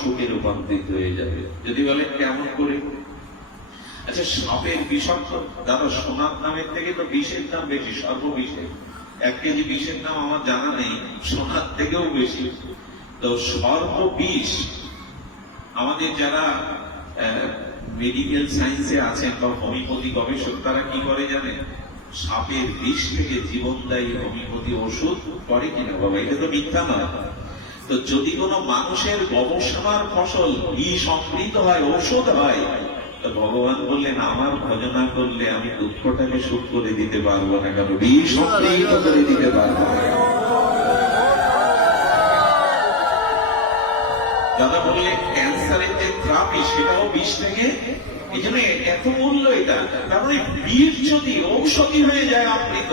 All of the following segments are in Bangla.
অসুখে রূপান্তরিত হয়ে যাবে। যদি বলেন কেমন করে? আচ্ছা, সাপের বিষাক্ত দাদা, সোনার দামের থেকে তো বিষের দাম বেশি, সর্ববিষে 1 কেজি বিষের দাম আমার জানা নেই, সোনার থেকেও বেশি। তো সর্ববিষ আমাদের যারা মেডিকেল সায়েন্সে আছেন বা হোমিওপ্যাথি গবেষক, তারা কি করে জানেন? সাপের বিষ থেকে জীবনদায়ী হোমিওপ্যাথি ওষুধ করে কিনা বাবা, এটা তো মিথ্যা নয়। তো যদি কোনো মানুষের গবেষণার ফসল বিষ অমৃত হয়, ঔষধ হয়, তো ভগবান বললেন আমার ভজনা করলে আমি দুঃখটাকে সুখ করে দিতে পারবো না, কারণ বিষ অমৃত করে দিতে পারবো না। দাদা বললেন ক্যান্সারের যে থেরাপি সেটাও বিষ থেকে, এই জন্য এত মূল্য এটা। তারপরে বিষ যদি ঔষধি হয়ে যায় অমৃত,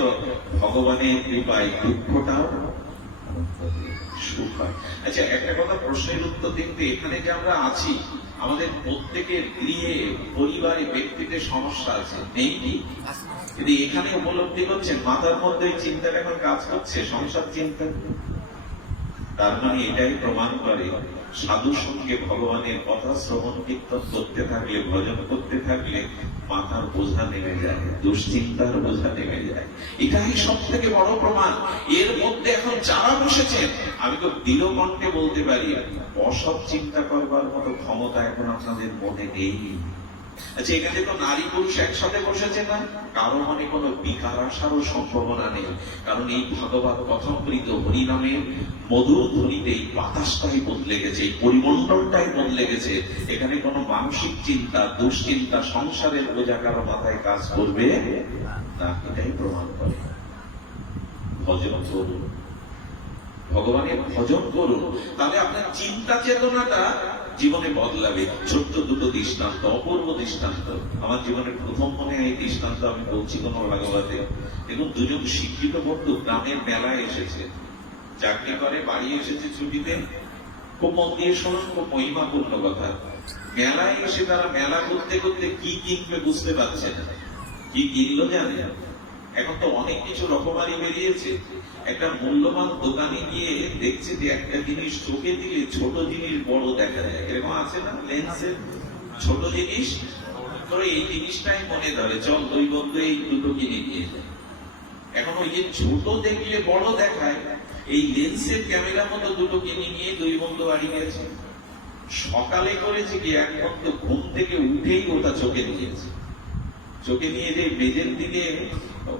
ভগবানের কৃপায় দুঃখটাও সুখ হয়। আচ্ছা, একটা কথা প্রশ্নের উত্তর দিতে, এখানে যে আমরা আছি, আমাদের প্রত্যেকের গৃহে, পরিবারে, ব্যক্তিতে সমস্যা আছে, নেই কি? কিন্তু এখানে উপলব্ধি করছেন মাথার মধ্যে চিন্তাটা এখন কাজ করছে, সংসার চিন্তা। তার মানে এটাই প্রমাণ করে সাধু সঙ্গে ভগবানের কথা শ্রবণ কীর্তন করতে থাকলে, ভজন করতে থাকলে মাথার বোঝা নেমে যায়, দুশ্চিন্তার বোঝা নেমে যায়। এটাই সব থেকে বড় প্রমাণ। এর মধ্যে এখন যারা বসেছেন, আমি তো দৃঢ় কণ্ঠে বলতে পারি, অসৎ চিন্তা করবার মতো ক্ষমতা এখন আপনাদের মনে নেই। আচ্ছা, এখানে তো নারী পুরুষ একসাথে বসেছে না, কারো মনে কোনো বিকার আসারও সম্ভাবনা নেই। কারণ এই ভাগবত কথামৃত হরিনামের মধুর ধ্বনিতে এই বাতাসটাই বদলে গেছে, এই পরিমণ্ডলটাই বদলে গেছে। এখানে কোনো মানসিক চিন্তা, দুশ্চিন্তা, সংসারের বোঝা কারো মাথায় কাজ করবে না। এটাই প্রমাণ করে ভজন করুন, ভগবানের ভজন করুন, তাহলে আপনার চিন্তা চেতনাটা জীবনে বদলাবে। ছোট্ট দুটো দৃষ্টান্ত, অপূর্ব দৃষ্টান্ত আমার জীবনের প্রথম মনে হয়। এই দৃষ্টান্ত আমি বলছি কোনো ভাগবতে। দেখুন, দুজন শিক্ষিত বন্ধু গ্রামের মেলায় এসেছে, চাকরি করে, বাড়ি এসেছে ছুটিতে। খুব মন দিয়ে শুনুন, খুব মহিমাপূর্ণ কথা। মেলায় এসে তারা মেলা করতে করতে কি কিনবে বুঝতে পারছে না। কি কিনলো জানে? এখন তো অনেক কিছু রকমারি বেরিয়েছে। একটা মূল্যবান দোকানে গিয়ে দেখছে যে একটা জিনিস চোখে দিলে ছোট জিনিস বড় দেখা যায়, এরকম আছে না? লেন্সের ছোট জিনিস, তো এই জিনিসটাই মনে ধরে, চল দুই বন্ধু এই দুটো কিনে নিয়ে যায়। এখন ওই যে ছোট দেখলে বড় দেখায়, এই লেন্সের ক্যামেরার মতো দুটো কিনে নিয়ে দুই বন্ধু বাড়ি গেছে। সকালে করেছে কি, এক বন্ধু ঘুম থেকে উঠেই ওটা চোখে নিয়েছে। চোখে নিয়ে যে মেঝের দিকে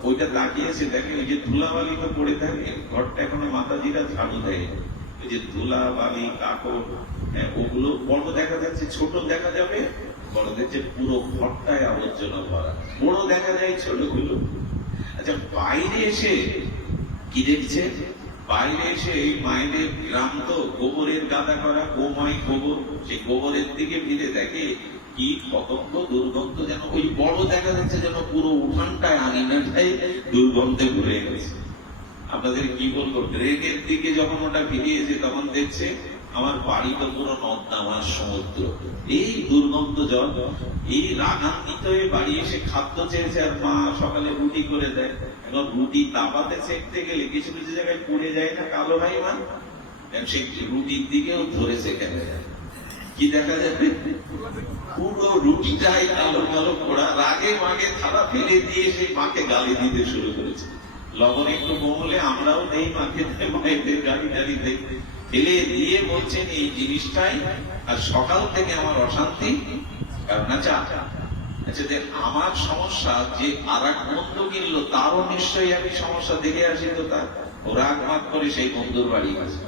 ওইটা তাকিয়েছে, দেখে ওই যে ধুলাবালি তো পড়ে থাকে, ঘরটা এখনো মাতাজিরা ঝাড়ু দেয়, ওই যে ধুলাবালি কাকড়, ওগুলো বড় দেখা যাচ্ছে, ছোট দেখা যাবে, বড় দেখছে পুরো ঘরটায় আবর্জনা ভরা, বড় দেখা যায় ছোটগুলো। আচ্ছা, বাইরে এসে কি দেখছে? বাইরে এসে এই মায়েদের গ্রাম তো গোবরের গাদা করা, গোময় গোবর, সেই গোবরের দিকে ফিরে দেখে কীট পতঙ্গ দুর্গন্ধ, যেন ওই বড় দেখা যাচ্ছে, যেন পুরো উঠানটায় আঙিনাটাই দুর্গন্ধে ভরে গেছে। আপনাদের কি বলবো, ড্রেনের দিকে যখন ওটা ফিরিয়েছে তখন দেখছে আমার বাড়ি তো পুরো নদ-নামার সমুদ্র, এই দুর্গন্ধ জল। এই রাগান্বিত হয়ে বাড়ি এসে খাদ্য চেয়েছে, আর মা সকালে রুটি করে দেয়। এখন রুটি তাপাতে সেঁকতে গেলে কিছু কিছু জায়গায় পড়ে যায় না কালো ভাই মা, সেই রুটির দিকেও ধরেছে কেন, কি দেখা যাবে? পুরো রুটিটাই কালো কালো পোড়া। রাগে মাগে থালা ফেলে দিয়ে সেই মাকে গালি দিতে শুরু করেছে। লবণ একটু কমলে আমরাও নেই মাকে, মায়েদের গালি টালি দেই, ফেলে দিয়ে বলছেন এই জিনিসটাই, আর সকাল থেকে আমার অশান্তি। কারণ আচ্ছা, যে আমার সমস্যা, যে আর এক বন্ধু কিনলো তারও নিশ্চয়ই আমি সমস্যা দেখে আসি, তো তার ও রাগ মাগ করে সেই বন্ধুর বাড়ি গেছে,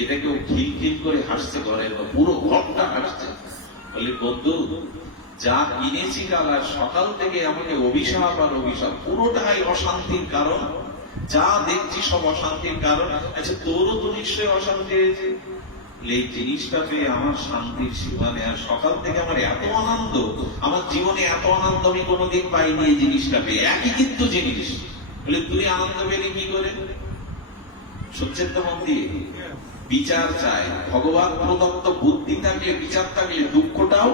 এটাকে ও খিলখিল করে হাসছে, ঘরের পুরো ঘরটা হাসছে। বলি বন্ধু, যা কিনেছি কাল আর সকাল থেকে আমাকে অভিশাপ আর অভিশাপ, পুরোটাই অশান্তির কারণ। যা দেখছি সব অশান্তির কারণ। আচ্ছা, তোরও তো নিশ্চয়ই অশান্তি হয়েছে। এই জিনিসটা পেয়ে আমার শান্তির সীমা নেই, আর সকাল থেকে আমার এত আনন্দ, আমার জীবনে এত আনন্দ আমি কোনোদিন পাইনি এই জিনিসটা পেয়ে। একই কিন্তু জিনিস, বলে তুই আনন্দ পেলি কি করে? সত্যের তো মন দিয়ে বিচার চায়। ভগবান প্রদত্ত বুদ্ধি থাকলে, বিচার থাকলে দুঃখটাও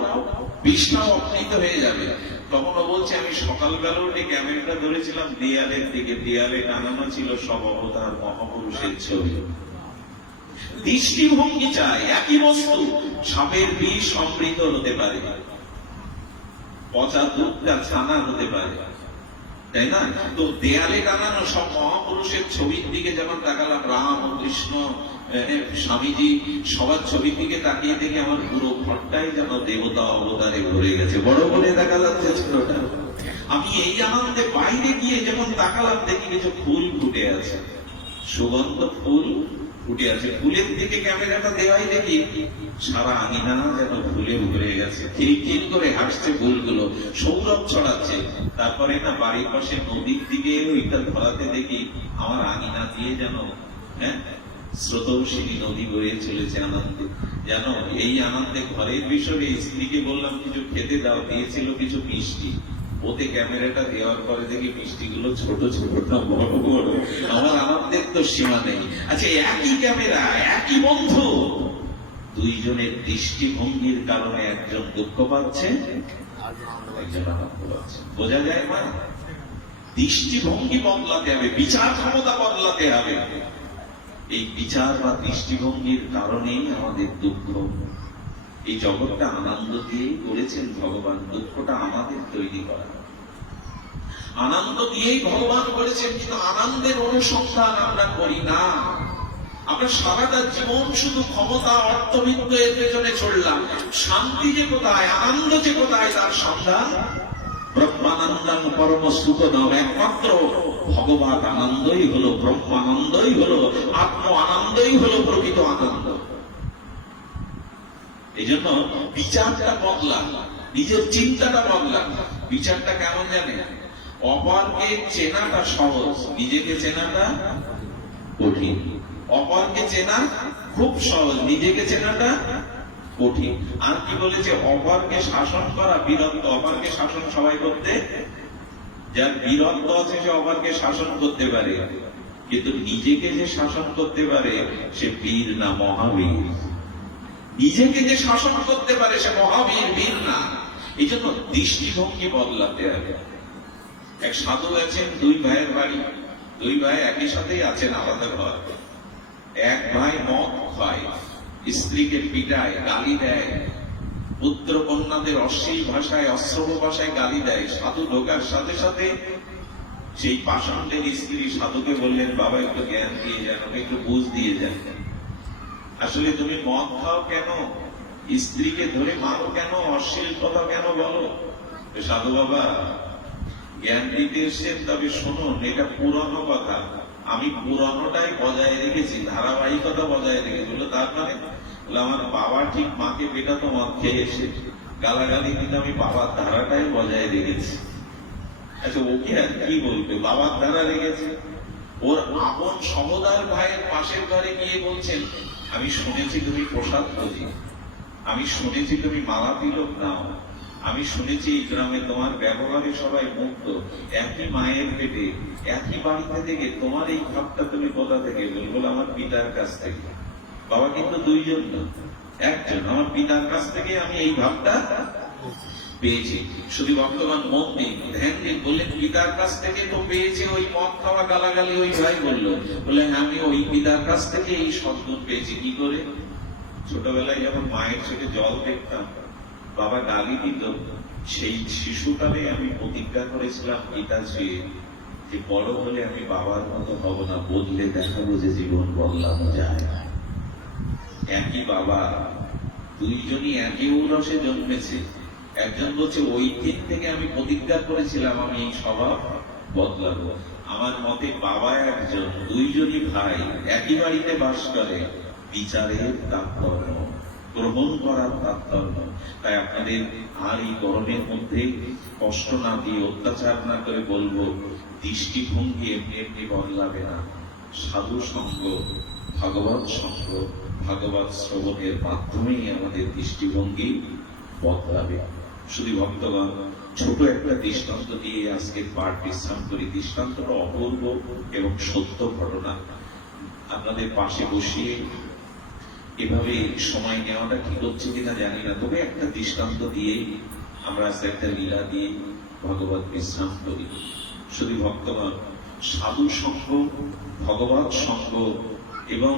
বিষ্ণাও অপনীত হয়ে যাবে। তখন ও বলছে, আমি সকালবেলা উঠে ক্যামেরাটা ধরেছিলাম দেয়ালের দিকে, দেয়ালে টানানো ছিল সব অবতার মহাপুরুষের ছবি। দৃষ্টিভঙ্গি চাই। একই বস্তু, সাপের বিষ অমৃত হতে পারে, পচা দুধটা ছানা হতে পারে, তাই না? তো দেয়ালে টানানো সব মহাপুরুষের ছবির দিকে যেমন তাকালাম, রাম কৃষ্ণ স্বামীজি সবার ছবির দিকে তাকিয়ে দেখে আমার পুরো ঘরটাই যেন দেবতা অবতারে ভরে গেছে, বড় বলে দেখা যাচ্ছে ছোটটা। আমি এই আনন্দে বাইরে গিয়ে যখন তাকালাম দেখি কিছু ফুল ফুটে আছে, সুগন্ধ ফুল ফুটে আছে। ফুলের দিকে ক্যামেরাটা দেওয়াই দেখি সারা আঙিনা যেন ফুলে ভরে গেছে, খিলখিল করে হাসছে ফুলগুলো, সৌরভ ছড়াচ্ছে। তারপরে না বাড়ির পাশে নদীর দিকে ওইটা ধরাতে দেখি আমার আঙিনা দিয়ে যেন স্রোতস্বিনী নদী বয়ে চলেছে আনন্দে। যেন এই আনন্দে ঘরের বিষয়ে স্ত্রীকে বললাম কিছু খেতে দাও, দিয়েছিল কিছু মিষ্টি, ওতে ক্যামেরাটা দেওয়ার পরে দেখি মিষ্টিগুলো ছোট ছোট না বড় বড়। আমার আনন্দের তো সীমা নেই। আচ্ছা, একই ক্যামেরা, একই বন্ধু, দুইজনের দৃষ্টিভঙ্গির কারণে একজন দুঃখ পাচ্ছে, একজন আনন্দ পাচ্ছে। বোঝা যায় না? দৃষ্টিভঙ্গি বদলাতে হবে, বিচার ক্ষমতা বদলাতে হবে। এই বিচার বা দৃষ্টিভঙ্গির কারণেই আমাদের দুঃখ। এই জগৎটা আনন্দ দিয়েই করেছেন ভগবান, দুঃখটা আমাদের তৈরি করা। আনন্দ দিয়েই ভগবান করেছেন, কিন্তু আনন্দের অনুসন্ধান আমরা করি না। আমরা সারাটা জীবন শুধু ক্ষমতা, অর্থবিত্ত এর পেছনে ছড়লাম। শান্তি যে কোথায়, আনন্দ যে কোথায়, তার সন্ধান ব্রহ্মানন্দং পরম সুখদম, একমাত্র ভগবান আনন্দই হলো, ব্রহ্মানন্দই হলো, আত্ম আনন্দই হলো প্রকৃত আনন্দ। এই জন্য বিচারটা বদলান, নিজের চিন্তাটা বদলান। বিচারটা কেমন জানে? অপরকে চেনাটা সহজ, নিজেকে চেনাটা কঠিন। অপরকে চেনা খুব সহজ, নিজেকে চেনাটা কঠিন। আর কি বলেছে? অপরকে শাসন করা বীরত্ব। অপরকে শাসন সবাই করতে, যার বীরত্ব আছে সে অপরকে শাসন করতে পারে, কিন্তু নিজেকে যে শাসন করতে পারে সে বীর না, মহাবীর। নিজেকে যে শাসন করতে পারে সে মহাবীর, বীর না। এই জন্য দৃষ্টিভঙ্গি বদলাতে হবে। এক সাধু আছেন, দুই ভাইয়ের বাড়ি, দুই ভাই একই সাথেই আছেন, আলাদা ঘর। এক ভাই মদ খায়, স্ত্রীকে পিটায়, গালি দেয়, পুত্র কন্যাদের অশ্লীল ভাষায়, অশ্রব ভাষায় গালি দেয়। সাধু ঢোকার সাথে সাথে সেই পাষণ্ডের স্ত্রী সাধুকে বললেন, বাবা একটু জ্ঞান দিয়ে যান, একটু বুঝ দিয়ে যান। আসলে তুমি মদ খাও কেন, স্ত্রীকে ধরে মারো কেন, অশ্লীল কথা কেন বলো? সাধু বাবা জ্ঞান দিতে এসছেন, তবে শুনুন, এটা পুরনো কথা, আমি পুরনোটাই বজায় রেখেছি, ধারাবাহিকতা বজায় রেখেছি। তার মানে আমার বাবা ঠিক মাকে পেটাতো মদ খেয়ে এসে, গালাগালি, কিন্তু আমি বাবার ধারাটাই বজায় রেখেছি। আচ্ছা, ওকে আর কি বলবে, বাবার ধারা রেখেছে। ওর আপন সহোদর ভাইয়ের পাশের ঘরে গিয়ে বলছেন, আমি শুনেছি তুমি প্রসাদ খোঁজি, আমি শুনেছি তুমি মালা তিলক নাও, আমি শুনেছি এই গ্রামে তোমার ব্যবহারে সবাই মুগ্ধ, একই মায়ের পেটে একই বাড়িতে থেকে তোমার এই ভাবটা তুমি কোথা থেকে? বলবো আমার পিতার কাছ থেকে। বাবা কিন্তু দুইজন না, একজন, আমার পিতার কাছ থেকে আমি এই ভাবটা পেয়েছি। শুধু ভক্তগণ মন দিন, ধ্যান দিন। বললেন পিতার কাছ থেকে তো পেয়েছে, ওই মদ খাওয়া গালাগালি ওই ভাই বললো, বললেন আমি ওই পিতার কাছ থেকে এই সদ্গুণ পেয়েছি। কি করে? ছোটবেলায় যখন মায়ের চোখে জল দেখতাম, বাবা গালি দিত, সেই শিশুকালে আমি প্রতিজ্ঞা করেছিলাম পিতা ছুঁয়ে, যে বড় হলে আমি বাবার মতো হব না, বদলে দেখাবো যে জীবন বদলানো যায়। একই বাবা, দুইজনই একই উলসে জন্মেছে। একজন বলছে ওই দিন থেকে আমি প্রতিজ্ঞা করেছিলাম আমি এই স্বভাব বদলাবো। আমার মতে বাবা একজন, দুইজনই ভাই, একই বাড়িতে বাস করে, বিচারের তাৎপর্য, গ্রহণ করার তাৎপর্য। তাই আপনাদের আর এই গরমের মধ্যে কষ্ট না দিয়ে, অত্যাচার না করে বলবো, দৃষ্টিভঙ্গি এমনি এমনি বদলাবে না। সাধু সঙ্গ, ভাগবত সঙ্গ, ভাগবত শ্রবণের মাধ্যমেই আমাদের দৃষ্টিভঙ্গি বদলাবে। শুধু ভক্তগণ, ছোট একটা দৃষ্টান্ত দিয়ে আজকের পাঠ বিশ্রাম করি। দৃষ্টান্তটা অপূর্ব এবং সত্য ঘটনা। আপনাদের পাশে বসিয়ে এভাবে সময় নেওয়াটা কি করছে কিনা জানি না, তবে একটা দৃষ্টান্ত দিয়ে আমরা আজকে একটা লীলা দিয়ে ভগবত বিশ্রাম করি। শুধু ভক্তগণ, সাধু সঙ্গ, ভগবত সঙ্গ এবং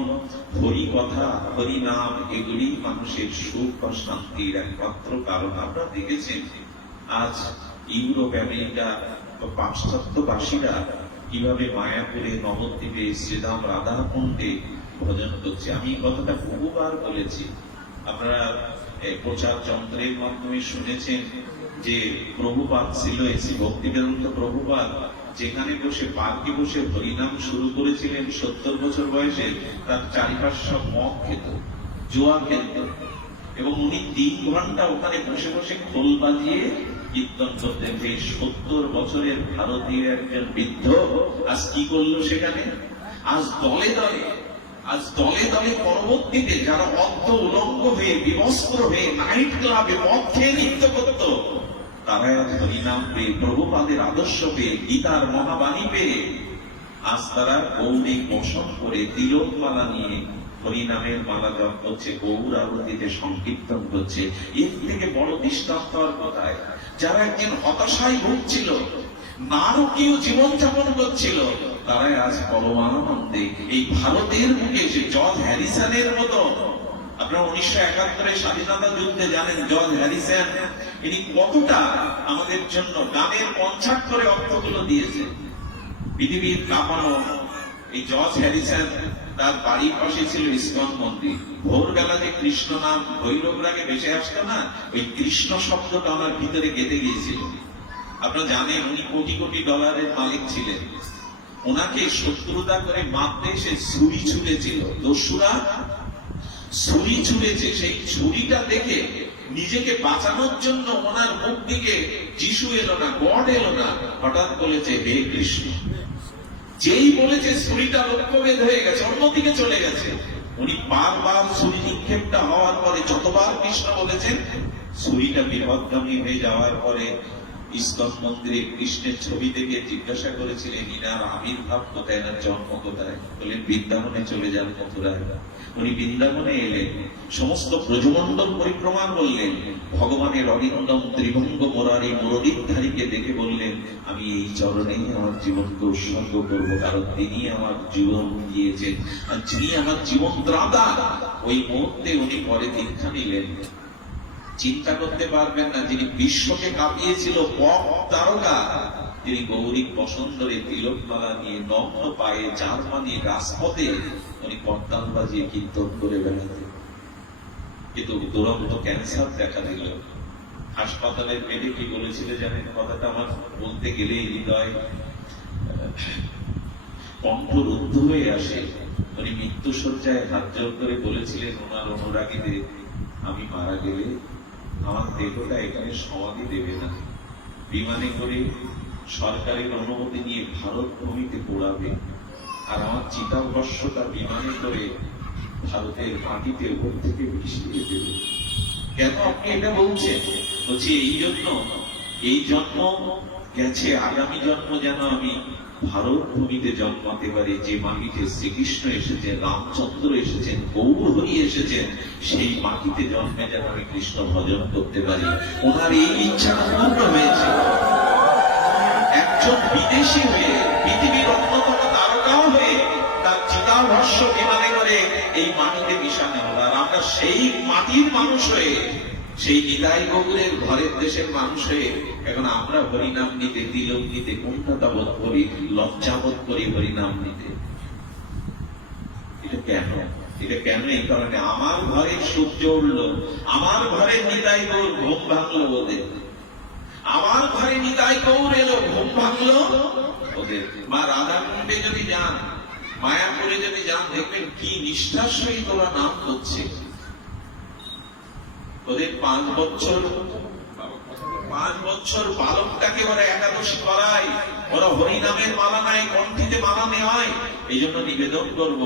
হরি কথা, হরি নাম, এগুলি মানুষের সুখ বা শান্তির একমাত্র কারণ। আপনারা দেখেছেন আজ ইউরোপ, আমেরিকা বা পাশ্চাত্যবাসীরা কিভাবে মায়াপুরে, নবদ্বীপে, শ্রীধাম, রাধাকুণ্ডে ভজন করছে। আমি এই কথাটা বহুবার বলেছি, আপনারা প্রচার যন্ত্রের মাধ্যমে শুনেছেন যে প্রভুপাদ ছিল এসি ভক্তিবেদান্ত প্রভুপাদ যেখানে বসে পার্কে বসে হরিনাম শুরু করেছিলেন 70 বছর বয়সে, তার চারিপাশ সব মদ খেত, জোয়া খেলত, এবং উনি 3 ঘন্টা ওখানে বসে বসে খোল বাজিয়ে কীর্তন করতেন। এই 70 বছরের ভারতীয় একজন বৃদ্ধ আজ কি করলো সেখানে? আজ দলে দলে পরবর্তীতে যারা অর্ধ উলঙ্গ হয়ে, বিবস্ত্র হয়ে নাইট ক্লাবে মদ খেয়ে নৃত্য করত, তারা আজ হরিনাম পেয়ে, প্রভুপাদের আদর্শ পেয়ে, গীতার মহাবাণী পেয়ে আজ তারা গৌরী বসন করে তিলক মালা নিয়ে হরিনামের মালা জপ করছে, গৌর আরতিতে সংকীর্তন করছে। এর থেকে বড় দৃষ্টান্ত আর কোথায়? যারা একদিন হতাশায় ভুগছিল, নারকীয় জীবনযাপন করছিল, তারাই আজ পরমানন্দে এই ভারতের বুকে এসে জর্জ হ্যারিসনের মতো। আপনারা 1971 স্বাধীনতা যুদ্ধে জানেন জর্জ হ্যারিসন ইনি কতটা আমাদের জন্য গানের কনসার্ট করে অর্থগুলো দিয়েছে। পৃথিবীর কাঁপানো এই জর্জ হ্যারিসন, তার বাড়ির পাশে ছিল ইস্কন মন্দির। ভোরবেলা যে কৃষ্ণ নাম ভৈরব রাগে ভেসে আসতো না, ওই কৃষ্ণ শব্দটা আমার ভিতরে গেঁথে গিয়েছিল। আপনারা জানেন উনি কোটি কোটি ডলারের মালিক ছিলেন। ওনাকে শত্রুতা করে মারতে এসে ছুরি ছুঁড়েছিল, দস্যুরা ছুরি ছুঁড়েছে। সেই ছুরিটা দেখে নিজেকে বাঁচানোর জন্য ওনার মুখ দিকে যিশু এলো না, গড এলো না, হঠাৎ বলেছে হে কৃষ্ণ। যেই বলেছে ছুরিটা লক্ষ্যভেদ হয়ে গেছে, অন্যদিকে চলে গেছে। উনি বারবার ছুরি নিক্ষেপটা হওয়ার পরে যতবার কৃষ্ণ বলেছেন, ছুরিটা বিপদগামী হয়ে যাওয়ার পরে ইস্কন মন্দিরে কৃষ্ণের ছবি দেখে জিজ্ঞাসা করেছিলেন ইনার আবির্ভাব কোথায়, না জন্ম কোথায়? বললেন বৃন্দাবনে চলে যান, মথুরায়। উনি বৃন্দাবনে এলেন, সমস্ত ব্রজমণ্ডল পরিক্রমা করলেন, ভগবানের অরিন্দম ত্রিভঙ্গ মুরারি মুরলীধারীকে দেখে বললেন আমি এই চরণে আমার জীবনকে উৎসর্গ করব, কারণ তিনি আমার জীবন দিয়েছেন আর যিনি আমার জীবন ত্রাতা। ওই মুহূর্তে উনি পরে দীক্ষা নিলেন। চিন্তা করতে পারবেন না, যিনি বিশ্বকে কাঁপিয়েছিল পপ তারকা, তিনি গৌরী বসন্তরে তিলকমালা নিয়ে নগ্ন পায়ে জার্মানির রাজপথে উনি করতাল বাজিয়ে কীর্তন করে বেড়াতেন। কিন্তু দুরন্ত ক্যান্সার দেখা দিল। হাসপাতালের বেডে কি বলেছিল জানেন? কথাটা আমার বলতে গেলেই হৃদয় কণ্ঠ রুদ্ধ হয়ে আসে। উনি মৃত্যু শয্যায় হাত জোর করে বলেছিলেন ওনার অনুরাগীদের, আমি মারা গেলে আমার দেহটা এখানে সমাধি দেবে না, বিমানে করে সরকারের অনুমতি নিয়ে ভারত ভূমিতে পোড়াবে, আর আমার চিতাভস্মটা বিমানে করে ভারতের মাটিতে উপর থেকে মিশিয়ে দেবে। কেন আপনি এটা বলছেন? বলছি এই জন্ম গেছে, আগামী জন্ম যেন আমি ভারত ভূমিতে জন্মাতে পারি, যে মাটিতে শ্রীকৃষ্ণ এসেছেন, রামচন্দ্র এসেছেন, গৌর হরি এসেছেন, সেই মাটিতে জন্মে যেন আমি কৃষ্ণ ভজন করতে পারি। ওনার এই ইচ্ছাটা পূর্ণ হয়েছে। একজন বিদেশি হয়ে, পৃথিবীর অন্যতম তারকাও হয়ে, তার চিতাভস্ম বিমানে করে এই মাটিতে মিশানো হলো। আর আমরা সেই মাটির মানুষ হয়ে, সেই নিতাই গৌরের ঘরের দেশের মানুষ হয়ে এখন আমরা হরিনাম নিতে, তিলক নিতে কোনটা বোধ করি, লজ্জা বোধ করি হরিনাম নিতে। এটা কেন? এটা কেন? এই কারণে আমার ঘরে সূর্য উঠলো, আমার ঘরে নিতাই গৌর, ঘুম ভাঙলো ওদের। আমার ঘরে নিতাই গৌর এলো, ঘুম ভাঙলো ওদের। মা রাধাকুণ্ডে যদি যান, মায়াপুরে যদি যান, দেখবেন কি নিষ্ঠার সহিত ওরা নাম করছে। ওদের 5 বছর বালকটাকে ওরা একাদশী করায়, ওরা হরিনামের মালা নাই, কণ্ঠিতে মালা নেওয়ায়। এই জন্য নিবেদন করব,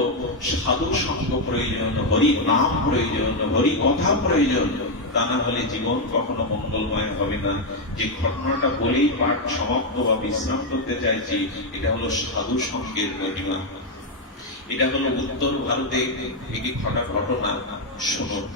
সাধু সঙ্গ প্রয়োজন, হরি নাম প্রয়োজন, হরি কথা প্রয়োজন। তা না হলে জীবন কখনো মঙ্গলময় হবে না। যে ঘটনাটা বলেই পাঠ সমাপ্ত বা বিশ্রাম করতে চাইছি, এটা হলো সাধু সঙ্গের মহিমা। এটা হলো উত্তর ভারতে একটি ঘটা ঘটনা। শুনুন।